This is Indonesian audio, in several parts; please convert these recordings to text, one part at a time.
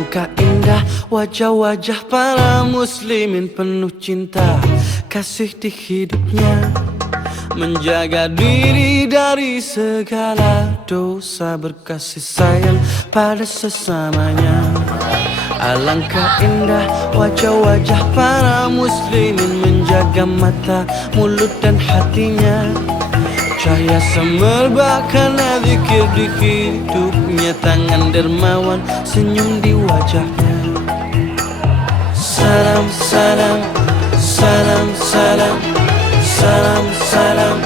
Alangkah indah wajah-wajah para muslimin penuh cinta kasih di hidupnya, menjaga diri dari segala dosa, berkasih sayang pada sesamanya. Alangkah indah wajah-wajah para muslimin, menjaga mata, mulut dan hatinya. Cahaya semerbak karena zikir di hidupnya, tangan dermawan, senyum di wajahnya. Salam, salam, salam, salam, salam, salam,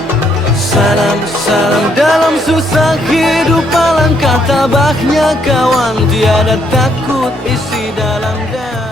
salam, salam. Dalam susah hidup alangkah tabahnya kawan, tiada takut isi dalam dada.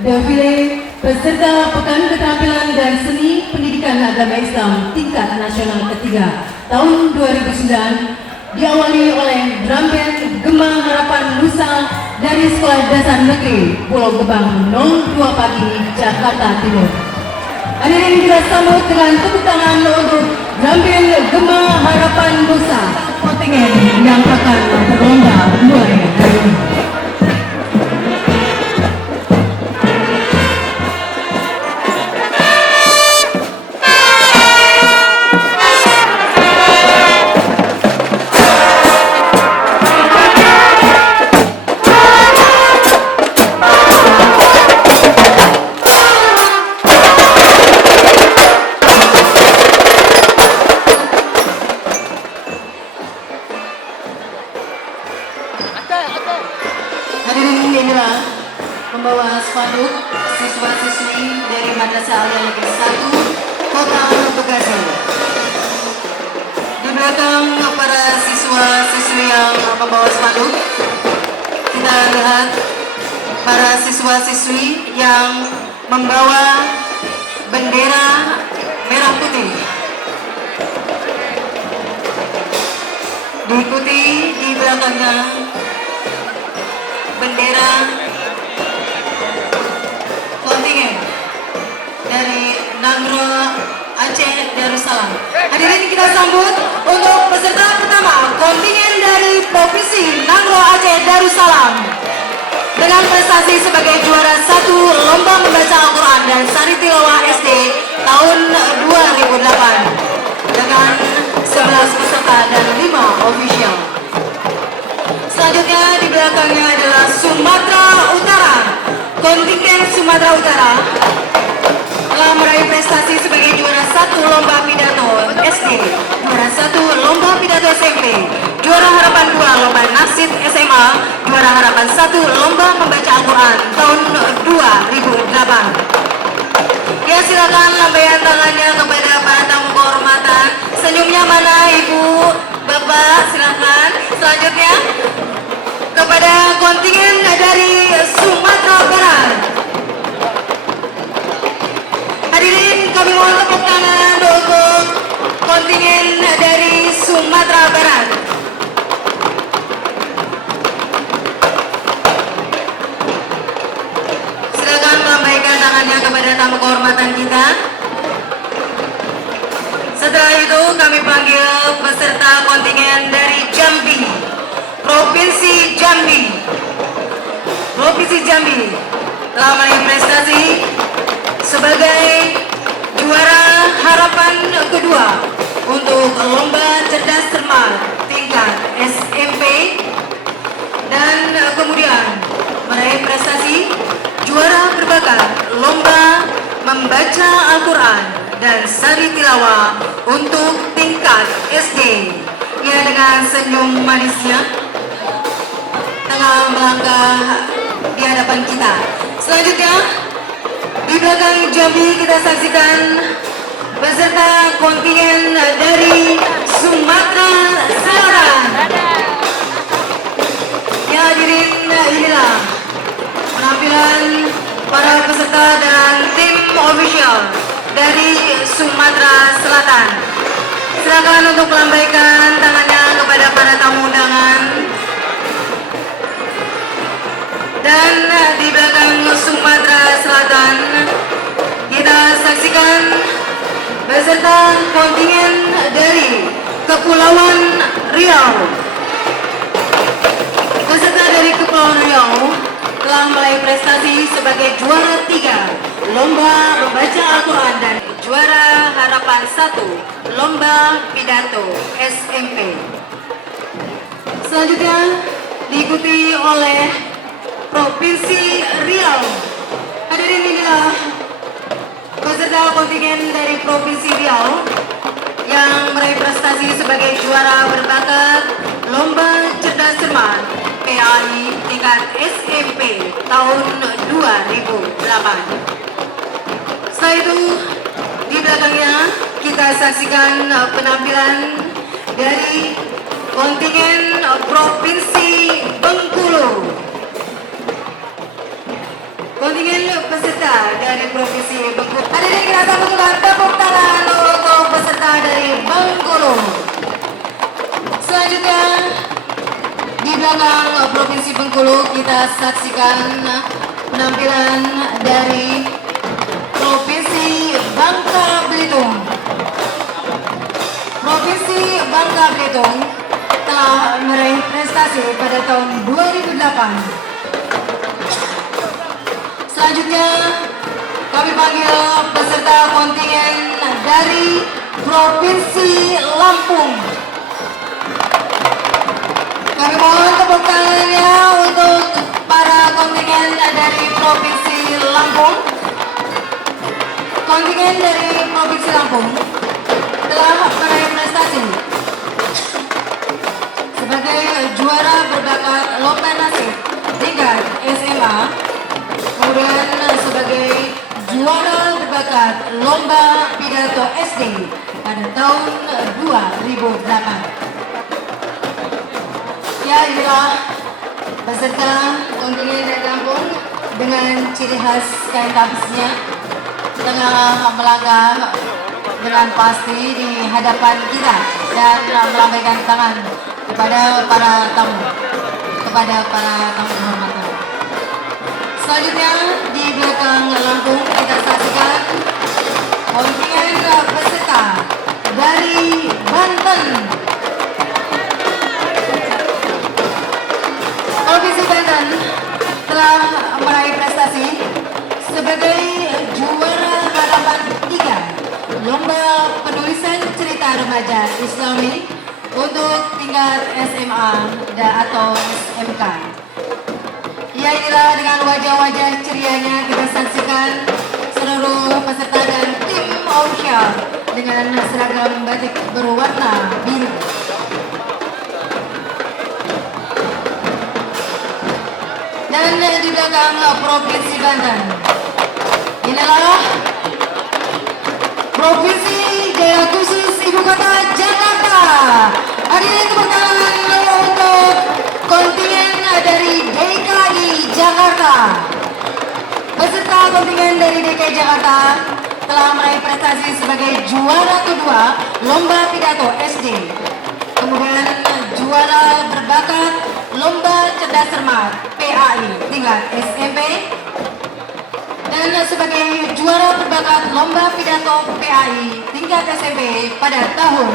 Defile peserta Pekan Keterampilan dan Seni Pendidikan Agama Islam tingkat nasional ketiga tahun 2009 diawali oleh drum band Gema Harapan Nusa dari Sekolah Dasar Negeri Pulau Gebang 02 Pagi, Jakarta Timur. Hadirin kita sambut dengan tepuk tangan untuk drum band Gema Harapan Nusa kontingen yang akan berlomba mulai hari ini. Hadirin inilah membawa spanduk siswa-siswi dari Madrasah Aliyah Negeri 1 Kota Bekasi. Di belakang para siswa-siswi yang membawa spanduk, kita lihat para siswa-siswi yang membawa bendera merah putih. Diikuti di belakangnya bendera kontingen dari Nangro Aceh Darussalam. Hadirin kita sambut untuk peserta pertama, kontingen dari Provinsi Nangro Aceh Darussalam dengan prestasi sebagai juara 1 lomba membaca Al-Quran dan Sari Tilawah SD tahun 2008 dengan 11 peserta dan 5 official. Selanjutnya di belakangnya adalah Sumatera Utara. Kontingen Sumatera Utara telah meraih prestasi sebagai juara 1 lomba pidato SD, juara 1 lomba pidato SMP, juara harapan 2 lomba nasid SMA, juara harapan 1 lomba membaca Al-Quran tahun 2008. Ya, silakan lambaian tangannya kepada para tamu kehormatan. Senyumnya mana Ibu, Bapak, silakan. Selanjutnya kepada kontingen dari Sumatera Barat. Hadirin, kami mohon tepuk tangan untuk kontingen dari Sumatera Barat. Silakan melambaikan tangannya kepada tamu kehormatan kita. Setelah itu kami panggil peserta kontingen dari Jambi, Provinsi Jambi. Provinsi Jambi telah meraih prestasi sebagai juara harapan kedua untuk lomba cerdas cermat tingkat SMP dan kemudian meraih prestasi juara berbakat lomba membaca Al-Quran dan sari tilawah untuk tingkat SD. Ia dengan senyum manisnya tengah melangkah di hadapan kita. Selanjutnya di belakang Jambi kita saksikan peserta kontingen dari Sumatera Selatan. Ya hadirin, inilah penampilan para peserta dan tim official dari Sumatera Selatan. Silakan untuk melambaikan tangannya kepada para tamu undangan. Dan di belakang Sumatera Selatan kita saksikan beserta kontingen dari Kepulauan Riau. Peserta dari Kepulauan Riau telah meraih prestasi sebagai juara 3 lomba membaca Al-Quran dan juara harapan 1 lomba pidato SMP. Selanjutnya diikuti oleh Provinsi Riau. Hadirin, inilah peserta kontingen dari Provinsi Riau yang meraih prestasi sebagai juara berbakat lomba cerdas cermat PAI tingkat SMP tahun 2008. Setelah itu di belakangnya kita saksikan penampilan dari kontingen Provinsi Bengkulu. Kontingen peserta dari Provinsi Bengkulu. Hadirin, kita sambutkan tepuk tangan untuk peserta dari Bengkulu. Selanjutnya di belakang Provinsi Bengkulu kita saksikan penampilan dari Provinsi Bangka Belitung. Provinsi Bangka Belitung telah meraih prestasi pada tahun 2008. Selanjutnya kami panggil peserta kontingen dari Provinsi Lampung. Kami mohon tepuk tangannya untuk para kontingen dari Provinsi Lampung. Kontingen dari Provinsi Lampung telah meraih prestasi sebagai juara berbakat lomba nasib tingkat SMA, kemudian sebagai juara berbakat lomba pidato SD pada tahun 2008. Ya, inilah peserta kontingen dari Lampung dengan ciri khas kain tapisnya tengah melangkah dengan pasti di hadapan kita dan melambaikan tangan kepada para tamu kehormatan. Selanjutnya di belakang Lampung kita saksikan kontingen peserta dari Banten. Provinsi Banten telah meraih prestasi sebagai juara harapan 3 lomba penulisan cerita remaja Islami untuk tingkat SMA atau SMK. Ya, inilah dengan wajah-wajah cerianya kita saksikan seluruh peserta dan tim official dengan seragam batik berwarna biru. Dan di belakang Provinsi Banten, inilah Provinsi Daerah Khusus Ibu Kota Jakarta. Hadirin, tepuk tangan untuk kontingen dari DKI Jakarta. Peserta kontingen dari DKI Jakarta telah meraih prestasi sebagai juara kedua lomba pidato SD, kemudian juara berbakat lomba cerdas cermat PAI tingkat SMP, dan sebagai juara berbakat lomba pidato PAI tingkat tingkat SMP pada tahun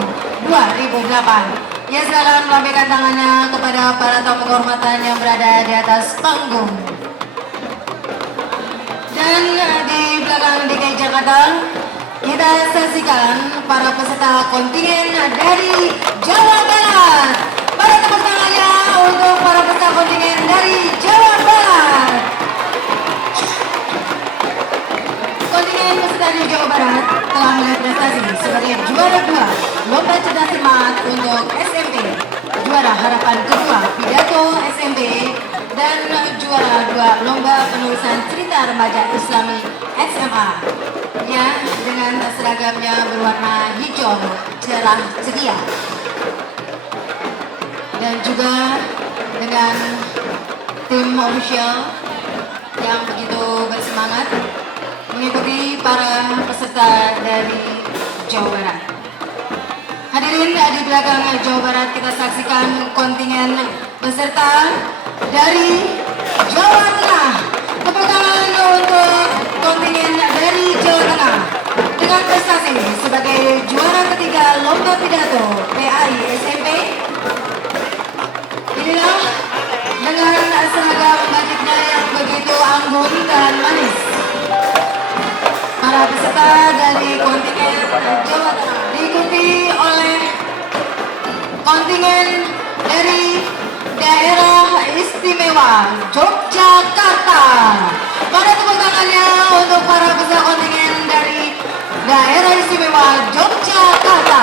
2008. Ia sekarang melambaikan tangannya kepada para tamu kehormatan yang berada di atas panggung. Dan di belakang DKI Jakarta, kita saksikan para peserta kontingen dari Jawa Barat. Pada tepuk tangannya untuk para peserta kontingen dari Jawa Barat. Kontingen peserta dari Jawa Barat telah meraih prestasi sebagai juara 2 lomba cerdas cermat untuk SMP, juara harapan kedua pidato SMP, dan juara 2 lomba penulisan cerita remaja Islami SMA. Ya, dengan seragamnya berwarna hijau cerah ceria, dan juga dengan tim official yang begitu bersemangat mengikuti para peserta dari Jawa Barat. Hadirin, di belakang Jawa Barat kita saksikan kontingen peserta dari Jawa Tengah. Tepuk tangan untuk kontingen dari Jawa Tengah dengan prestasi sebagai juara ketiga lomba pidato PAI SMP. Inilah dengan seragam batiknya yang begitu anggun dan manis. Para peserta dari kontingen Jawa Tengah diikuti oleh kontingen dari Daerah Istimewa Yogyakarta. Pada tepuk tangannya untuk para peserta kontingen dari Daerah Istimewa Yogyakarta.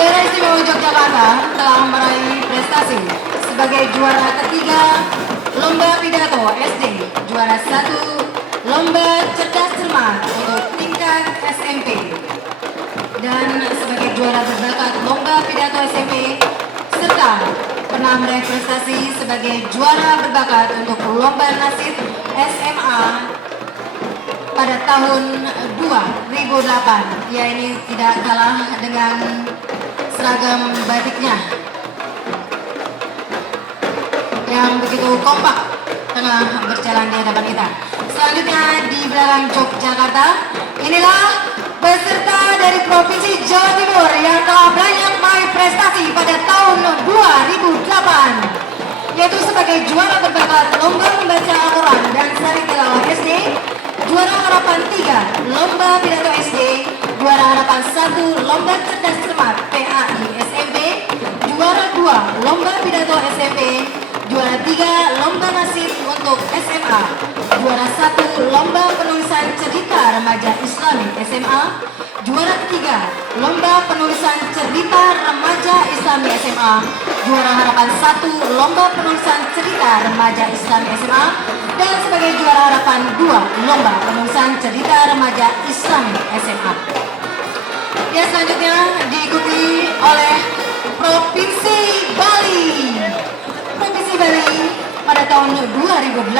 Daerah Istimewa Yogyakarta telah meraih prestasi sebagai juara ketiga lomba pidato SD, juara 1 lomba cerdas cermat untuk tingkat SMP, dan sebagai juara berbakat lomba pidato SMP, serta pernah meraih prestasi sebagai juara berbakat untuk lomba nasid SMA pada tahun 2008. Ya, ini tidak kalah dengan seragam batiknya yang begitu kompak tengah berjalan di hadapan kita. Selanjutnya di belakang Yogyakarta, inilah peserta dari Provinsi Jawa Timur yang telah banyak meraih prestasi pada tahun 2008, yaitu sebagai juara berbakat lomba membaca Al-Quran dan sari tilawah SD, juara harapan 3 lomba pidato SD, juara harapan 1 lomba cerdas cermat PAI SMP, juara 2 lomba pidato SMP, juara 3 lomba nasid untuk SMA, juara 1 lomba penulisan cerita remaja Islami SMA, juara ketiga lomba penulisan cerita remaja Islami SMA, juara harapan 1 lomba penulisan cerita remaja Islami SMA, dan sebagai juara harapan 2 lomba penulisan cerita remaja Islami SMA. Ya, selanjutnya diikuti oleh Provinsi Bali. Provinsi Bali pada tahun 2008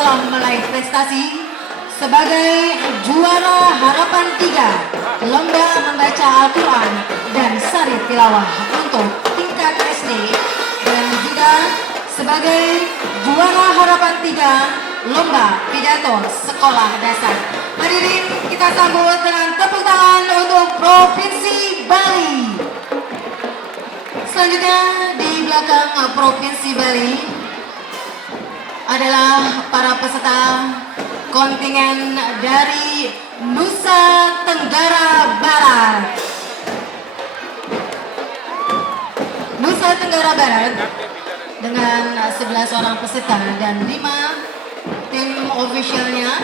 telah meraih prestasi sebagai juara harapan 3 lomba membaca Al-Quran dan sari tilawah untuk tingkat SD, dan juga sebagai juara harapan 3 lomba pidato sekolah dasar. Hadirin, kita sambut dengan tepuk tangan untuk Provinsi Bali. Selanjutnya di belakang Provinsi Bali adalah para peserta kontingen dari Nusa Tenggara Barat. Nusa Tenggara Barat dengan 11 orang peserta dan 5 tim officialnya.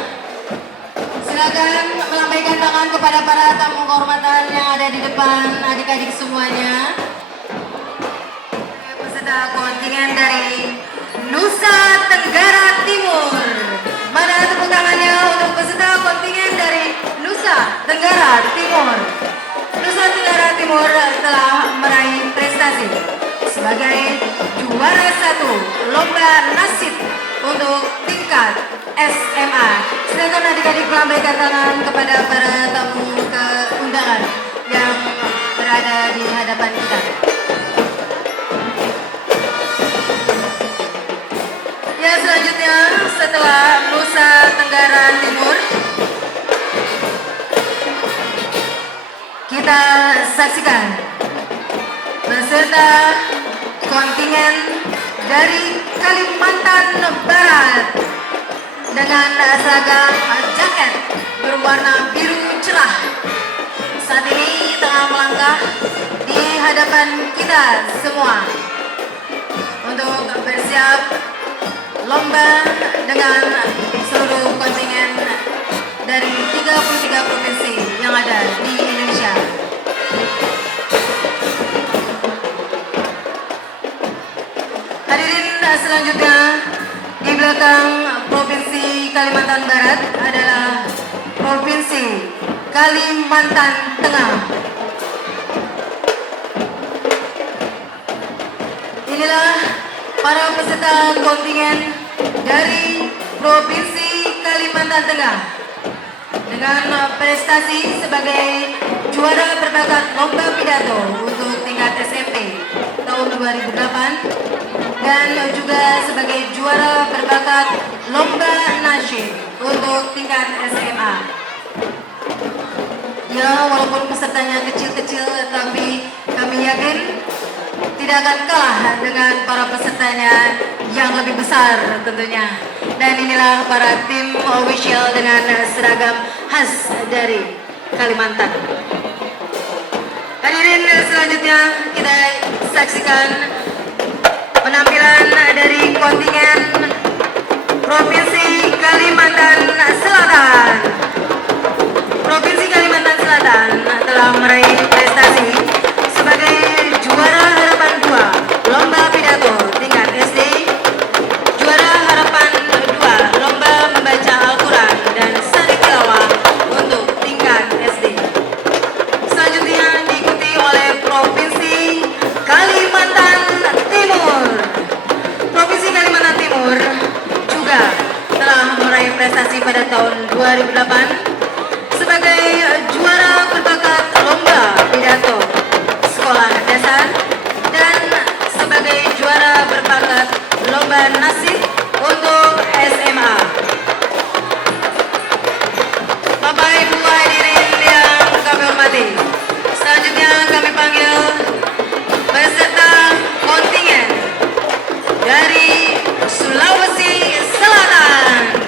Silakan melambaikan tangan kepada para tamu kehormatan yang ada di depan, adik-adik semuanya. Peserta kontingen dari Nusa Tenggara Timur. Mana tepuk tangannya untuk peserta kontingen dari Nusa Tenggara Timur. Nusa Tenggara Timur telah meraih prestasi sebagai juara 1 lomba nasid untuk tingkat SMA. Silakan adik-adik melambaikan tangan kepada para tamu keundangan yang berada di hadapan kita. Ya, selanjutnya setelah Nusa Tenggara Timur, kita saksikan beserta kontingen dari Kalimantan Barat dengan seragam jaket berwarna biru cerah. Saat ini tengah melangkah di hadapan kita semua untuk bersiap lomba dengan seluruh kontingen dari 33 provinsi yang ada di Indonesia. Hadirin selanjutnya, di belakang Provinsi Kalimantan Barat adalah Provinsi Kalimantan Tengah. Inilah para peserta kontingen dari Provinsi Kalimantan Tengah dengan prestasi sebagai juara berbakat lomba pidato untuk tingkat SMP tahun 2008 dan juga sebagai juara berbakat lomba nasyid untuk tingkat SMA. Ya, walaupun pesertanya kecil-kecil, tapi kami yakin tidak akan kalah dengan para pesertanya yang lebih besar tentunya. Dan inilah para tim official dengan seragam khas dari Kalimantan. Hadirin selanjutnya, kita saksikan penampilan dari kontingen Provinsi Kalimantan Selatan. Provinsi Kalimantan Selatan telah meraih prestasi sebagai juara harapan 2 lomba pidato tingkat SD, juara harapan 2 lomba membaca Al-Quran dan sari tilawah untuk tingkat SD. Selanjutnya diikuti oleh Provinsi Kalimantan Timur. Provinsi Kalimantan Timur juga telah meraih prestasi pada tahun 2008 sebagai juara berbakat lomba pidato sekolah dasar dan sebagai juara berbakat lomba nasyid untuk SMA. Bapak Ibu hadirin yang kami hormati, selanjutnya kami panggil peserta kontingen dari Sulawesi Selatan.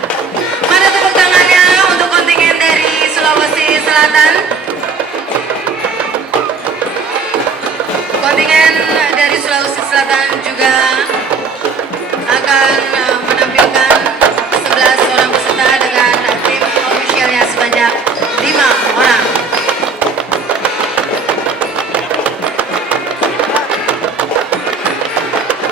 Mana tepuk tangannya untuk kontingen dari Sulawesi Selatan? Kontingen dari Sulawesi Selatan juga akan menampilkan 11 orang peserta dengan tim officialnya sebanyak 5 orang.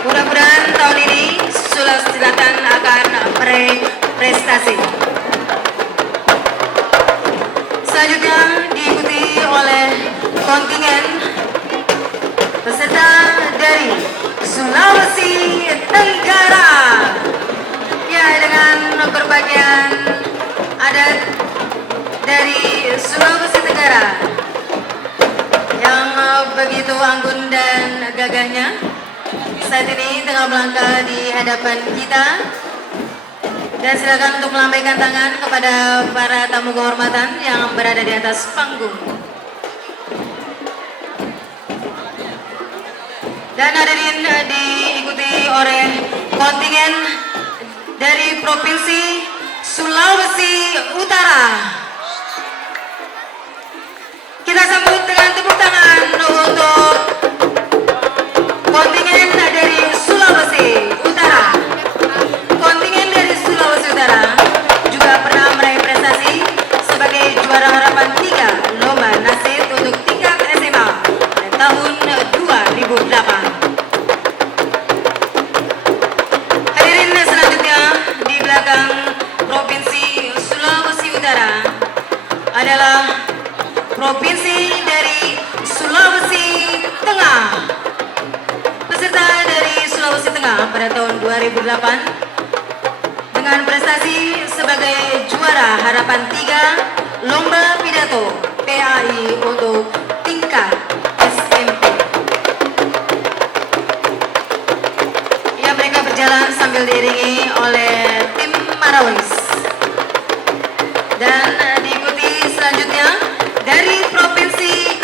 Mudah-mudahan tahun ini Sulawesi Selatan akan meraih prestasi. Selanjutnya diikuti oleh kontingen peserta dari Sulawesi Tenggara. Ya, dengan berbagian adat dari Sulawesi Tenggara yang begitu anggun dan gagahnya saat ini tengah melangkah di hadapan kita. Dan silakan untuk melambaikan tangan kepada para tamu kehormatan yang berada di atas panggung. Dan hadirin diikuti oleh kontingen dari Provinsi Sulawesi Utara. Kita sambut dengan tepuk tangan untuk kontingen dari Sulawesi Utara. Kontingen dari Sulawesi Utara juga pernah meraih prestasi sebagai juara harapan 3 lomba nasyid untuk tingkat SMA tahun 2008. Hadirin selanjutnya, di belakang Provinsi Sulawesi Utara adalah Provinsi dari Sulawesi Tengah. Peserta dari Sulawesi Tengah pada tahun 2008 dengan prestasi sebagai juara harapan 3 lomba pidato PAI untuk tingkat SMP. Ya, mereka berjalan sambil diiringi oleh tim Marawis. Dan diikuti selanjutnya dari Provinsi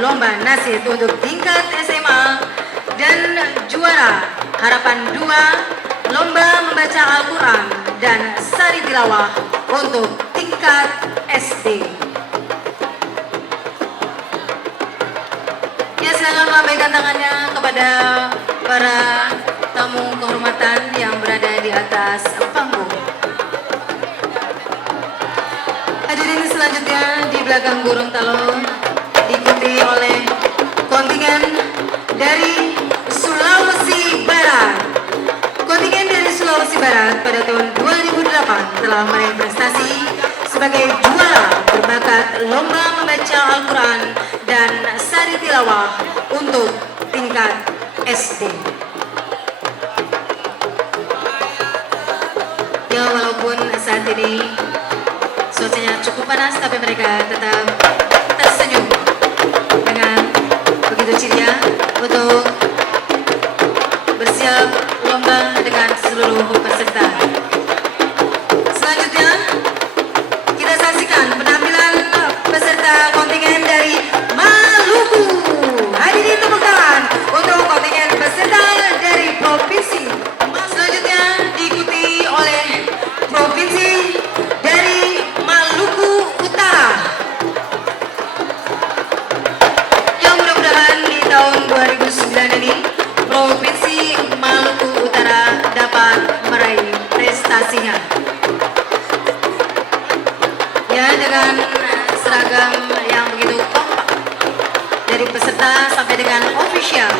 lomba nasid untuk tingkat SMA dan juara harapan 2 lomba membaca Al-Quran dan sari tilawah untuk tingkat SD. Ya, silakan melambaikan tangannya kepada para tamu kehormatan yang berada di atas panggung. Hadirin selanjutnya di belakang Gorontalo diikuti oleh kontingen dari Sulawesi Barat. Kontingen dari Sulawesi Barat pada tahun 2008 telah meraih prestasi sebagai juara berbakat lomba membaca Al-Quran dan sari tilawah untuk tingkat SD. Ya, walaupun saat ini cuacanya cukup panas, tapi mereka tetap tersenyum dengan begitu ceria untuk bersiap lomba dengan seluruh peserta. Selanjutnya kita saksikan penampilan peserta kontingen dari Maluku. Hadirin tepuk tangan untuk kontingen peserta dari provinsi. Selanjutnya diikuti oleh provinsi dari Maluku Utara. Yang mudah-mudahan di tahun 2009 ini provinsi Maluku Utara dapat meraih prestasinya. Ya, dengan seragam yang begitu kompak dari peserta sampai dengan official.